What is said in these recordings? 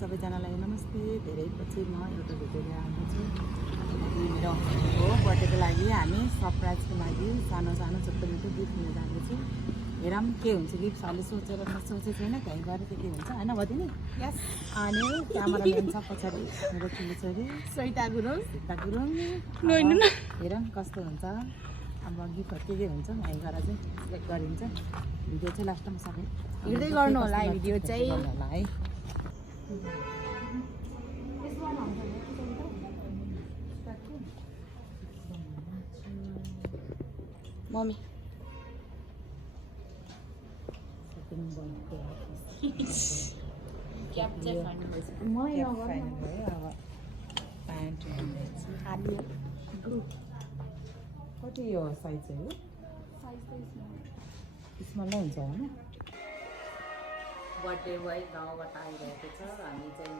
सबैजनालाई नमस्ते। धेरै पछि म एउटा भिडियो लिएर आएको छु। मेरो हस्बेन्डको बर्थडेको लागि हामी सरप्राइजको लागि सानो सानो छोटो मोटो गिफ्ट लिएर जाँदैछु। हेरौँ के हुन्छ गिफ्ट। अहिले सोचेर सोचेको छैन, कहीँ गएर के हुन्छ होइन बदिनी। यस। अनि क्यामेरा ल्यान छ पछाडि मेरो ठुलो छोरी सरिता गुरुङ। हेरौँ कस्तो हुन्छ। अब गिफ्टहरू के हुन्छ यहीँ गएर चाहिँ सिलेक्ट गरिन्छ। भिडियो चाहिँ लास्टमा सबै हिँड्दै गर्नु होला है। भिडियो चाहिँ होला है। मम्मी कति यो साइज चाहिँ हो? स्मल नै हुन्छ होइन? बर्थडे बोय गाउँबाट आइरहेको छ। हामी चाहिँ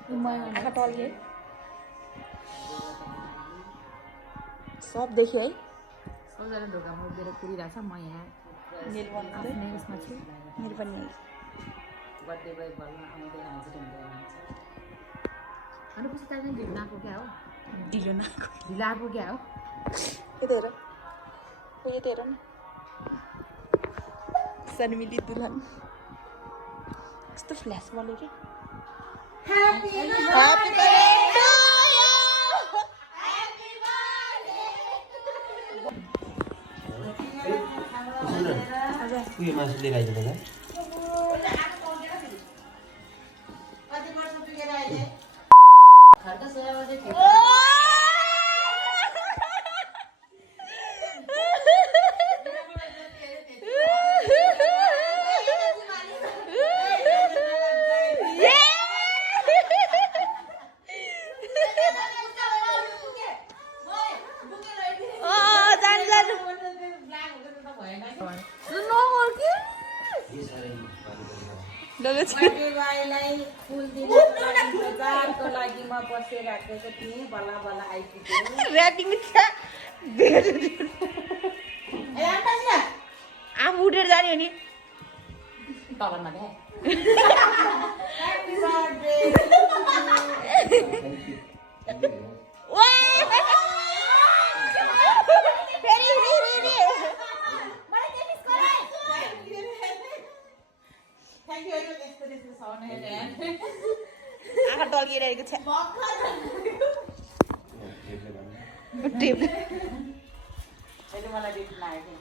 सब देख्यो है। सबजना ढोका मुदेर कुरिरहेछ। म यहाँ आफ्नै उसमा छु। मेरो पनि बर्थडे बोय भन्न आउँदै हाजिर हुँदै हुन्छ। अनि पछि त ढिलो आएको क्या हो? ढिलो आएको क्या हो? यता हेर न शर्मिली दुल्हन कस्तो फ्ल्यास बल्यो कि। ह्यापी बर्थडे उयो मासु लिएर आइज दादा। फुल दिनको लागि म बसिरहेको थिएँ। बल्ल बल्ल आइपुग्यो। आफू उठेर जाने हो नि तलमा क्या। आँखा टल्किरहेको छ। मलाई गिफ्ट लागेको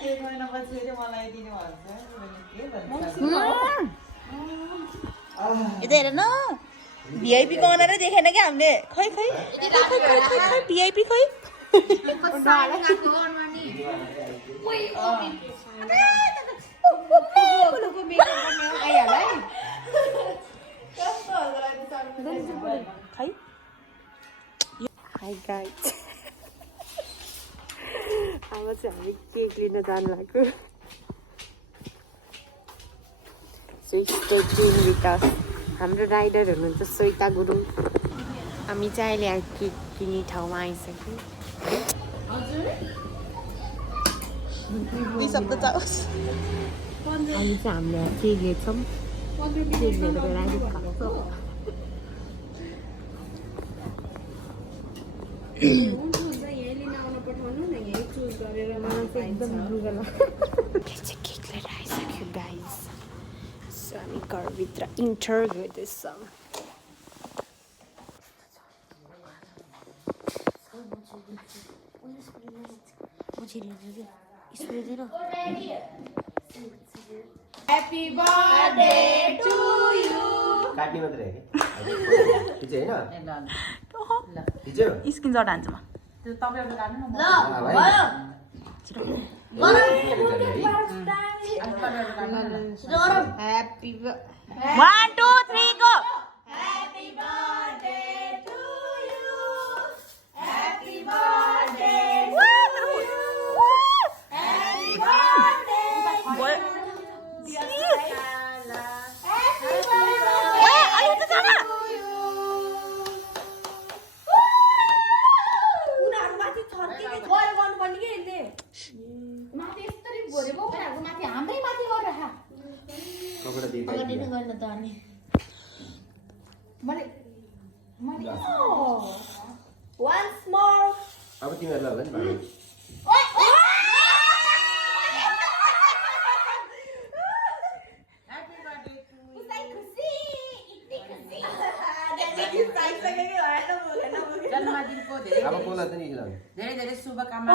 एक महिनापछि मलाई दिनु भन्छ। यता हेर न भिआइपीको अनरै देखेन क्या हामीले। खै भिआइपी खै हाई गाइस, अब चाहिँ हामी केक लिन जानु लाग्यो। हाम्रो राइडर हुनुहुन्छ श्वेता गुरुङ। हामी चाहिँ अहिले केक किन्ने ठाउँमा आइसक्यौँ। हामी चाहिँ हामीले केक लिएछौँ। केक लिएर राइड खान्छौँ। केक लिएर आइसक्यो गाइस। सो हामी घरभित्र इन्टर गर्दैछौँ। Happy birthday to you. काट्ने मात्रै है कि हिजो होइन स्क्रिनसट हान्छु म। त्यो तपाईहरुले लानु न। Happy 1 2 3 go. Happy birthday to you. Happy birthday to you. Happy birthday. माथि यस्तरी भरेको अगाडि नै गर्न त अनि मैले once more अब तिमीहरूलाई होला नि भाइ जन्मदिनको अब कोला त नि लाउनु धेरै धेरै शुभकामना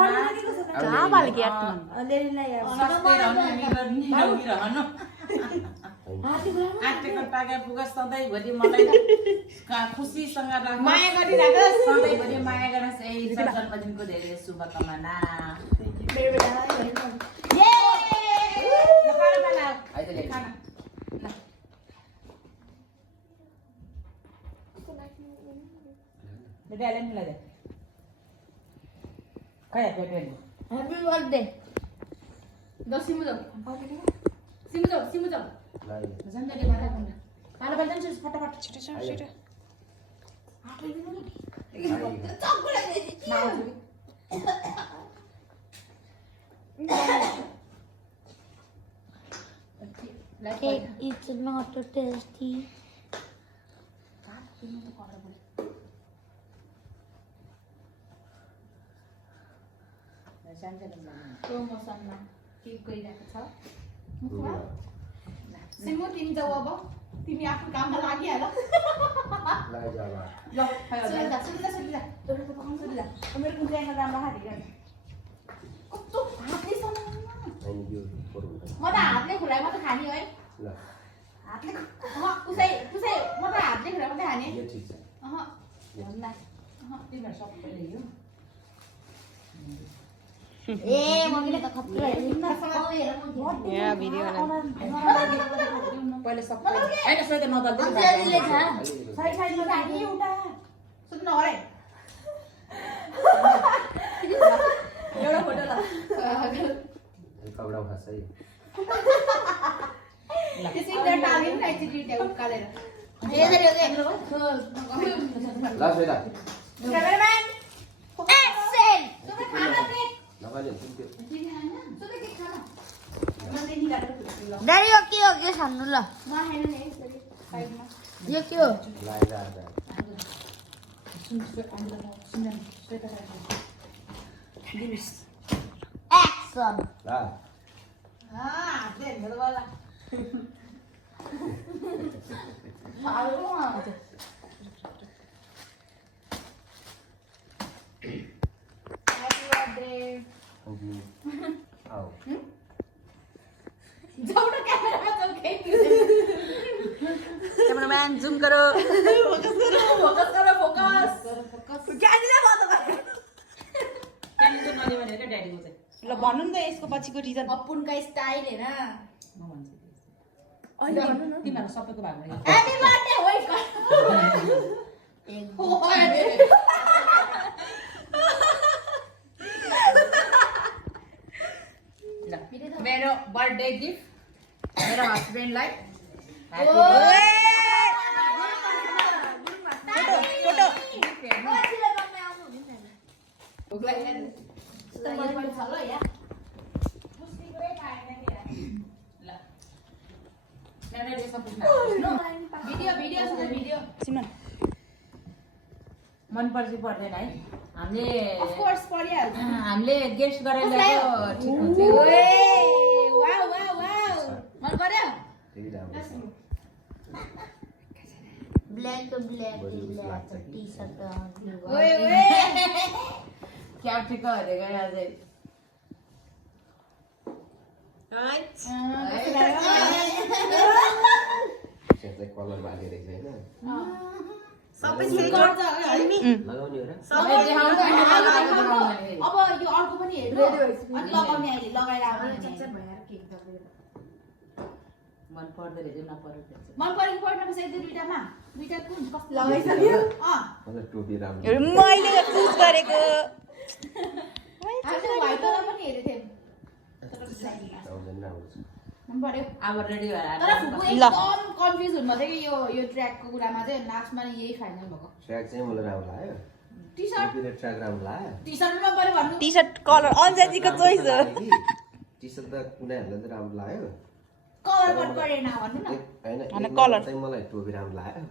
कहाँ बाल के यार स्वास्थ्य रहनु निरोगी रहनु आँटेको टाका पुगोस् सधैँभरि मलाई खुसीसँग राख्नु माया गरिराख सधैँभरि माया गर्नुहोस् यही जन्मदिनको धेरै शुभकामना बेटा मिला दे काय बेटा Happy birthday. Go simu dong. Simu dong. लाइ Jangan jadi marah bunda. Kalau balik terus fatapat. छिटो छिटो Cake is not too tasty. Promosan cake गरिरहेको छ सिमु तिमी जाऊ अब तिमी आफ्नो काममा लागिहाल लाइ जाबा ल सुनिला मेरो कुन्जाइमा राम्रो हालिरहनु कस्तो हातले अनि यो फोरु हुन्छ म त हातले खुलाइ मात्र खाने है ल हातले उसै म त हातले खुलाइ मात्र खाने यो ठीक छ भन्दा तिम्रो सबैले यो ए मम्मीले त खतरा यहाँ भिडियो पहिले सबै हैन सोइ त नदल्दै साइडमा राखी एउटा सुत्न हरे एउटा फोटो ल कपडा खास है त्यसै त टालिन न एकचोटि त्यहाँ उकालेर ल सोइदा क्यामेराम्यान एक्सन सुबे खाना प्लेट नखाने त्यो तिमी खाना सुबे के खाना मैले निकालेर दाइ यो के हो के खानु ल नखाइन नि यसरी साइडमा यो के हो लाइ जाबा एक्सन ल हातले हेर्नु होला Happy birthday. आओ जाऊ न क्यामेरामा जाऊ केही क्यामेराम्यान जुम करो फोकस क्यानिला बन्द गरे क्यान्डिडेट नले भनेर ड्याडीको चाहिँ ल भन्नु नि त यसको पछिको रिजन अपुनका स्टाइल हैन म भन्छु अहिले भन्नु न तिमीहरु सबैको भागमा ह्यापी बर्थडे होइट मेरो बर्थडे गिफ्ट मेरो हस्बेन्डलाई भिडियो सिमन मन पर्छ पर्दैन है हामीले अफ कोर्स परिहाल्छ हामीले गेस्ट गरेर ल्याएको ठिक हुन्छ वाउ मन पर्यो त्यही राम्रो ब्ल्याक टी सर्ट ओए क्या ठिक हरेको अझै त्यसलाई कलर बाले रहेछ हैन सबै सेट गर्छ लगाउने हो र सबै देखाउनु अब यो अर्को पनि हेर्नु अनि लगाउने अहिले लगाएर आउने मन पर्दो रहेछ नपर्दो मन परेको पर्न पर्छ एक दुईटामा दुईटा कुन कस्तो लगाइसक्यो मलाई टोपी राम्रो मैले चुज गरेको हामीले व्हाइट कलर पनि हेरेको थियौँ आउँदैन राम्रो छ मन पर्यो अब रेडी भएर तर फुपू एकदम कन्फ्युज हुनुभयो थियो कि यो ट्र्याकको कुरामा चाहिँ लास्टमा यही फाइनल भएको ट्र्याक चाहिँ मलाई राम्रो लाग्यो टी सर्ट टोपी र ट्र्याक राम्रो लाग्यो टी सर्ट मन पर्यो भन्नु टी सर्ट कलर अन्जाजीको चोइस हो टी सर्ट त कुनैहरूलाई चाहिँ राम्रो लाग्यो कलर मन परेन भन्नु न होइन अनि colour? चाहिँ मलाई टोपी राम्रो लाग्यो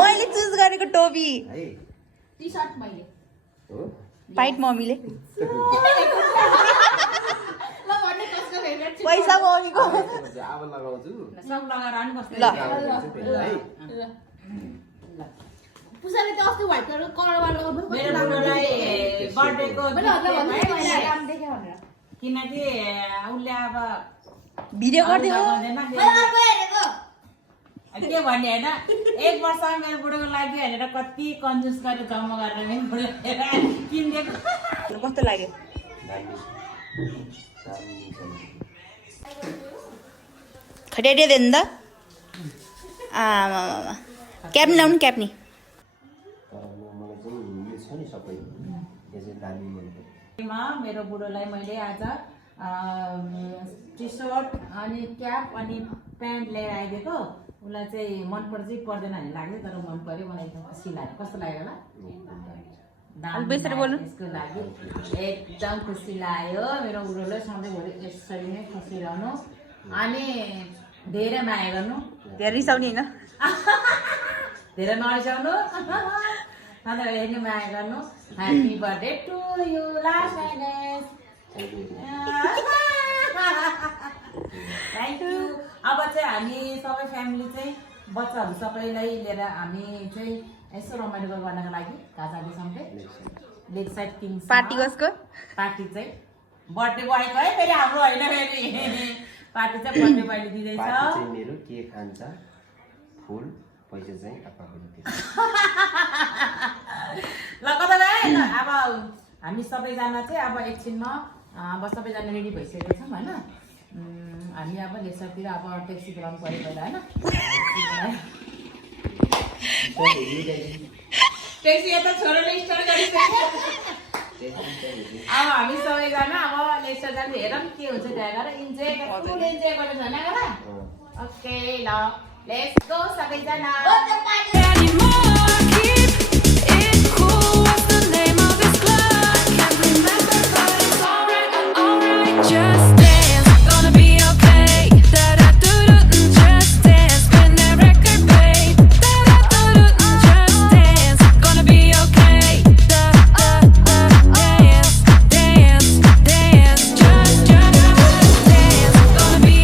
मैले चुज गरेको टोपी है टी सर्ट मैले हो पाइट मम्मीले ल भन्ने कसको फेभरेट पैसा मम्मीको अब लगाउँछु सब लगाएर आउनु कस्तो ल है पुसाले त अस्ति व्हाइट कलर कलरमा लगाउनु मेरो बुढोलाई बर्थडेको मैले हजुर भन्नु मैले राम देखे भनेर किनकि उसले अब भिडियो गरिदियो गर्दैन मैले अर्को हेरेको के भन्ने होइन 1 वर्ष मेरो बुढोको लागि भनेर कति कन्जुस गरेर जम्मा गरेर मेरो बुढोले किनिदिएको कस्तो लाग्यो खटेटे दे नि त आमा क्याप लाउनु क्याप नि तर मलाई चाहिँ यो छ नि सबै यो चाहिँ दामी मनपर्छ मेरो बुढोलाई मैले आज टी सर्ट अनि क्याप अनि प्यान्ट लिएर आइदिएको उसलाई चाहिँ मन पर्छ कि पर्दैन भन्ने लाग्यो तर मन पर्यो मलाई एकदम खुसी लाग्यो कस्तो लाग्यो होला अलिक बेसरी बोल्नु। यसको लागि एकदम खुसी लाग्यो मेरो बुढोले सधैँभरि यसरी नै खुसी रहनु अनि धेरै माया गर्नु धेरै रिसाउने होइन धेरै नरिसाउनु सधैँ हेर्ने माया गर्नु happy birthday to you last माइनेस थ्याङ्क यू अब चाहिँ हामी सबै फ्यामिली चाहिँ बच्चाहरू सबैलाई लिएर हामी चाहिँ यसो रमाइलो गर्नको लागि घाँचाले सँगै लेक साइड किङ पार्टी कसको पार्टी चाहिँ बर्थडे बोयको है फेरि हाम्रो होइन फेरि पार्टी चाहिँ बर्थडे बोयले दिँदैछ पार्टी चाहिँ मेरो के खान्छ फुल पैसा चाहिँ आप्पाको ल कता गए ल अब हामी सबैजना चाहिँ अब एकछिनमा अब सबैजना रेडी भइसकेको छौँ होइन हामी अब लेसरतिर अब ट्याक्सी बोलाउनु पऱ्यो पहिला होइन ट्याक्सी यता छोराले स्टार्ट गरिसक्यो अब हामी सबैजना अब लेसर जानु हेरौँ के हुन्छ त्यहाँ गएर इन्जोय फुल इन्जोय गर्नु छैन गर ओके ल लेट्स गो सबैजना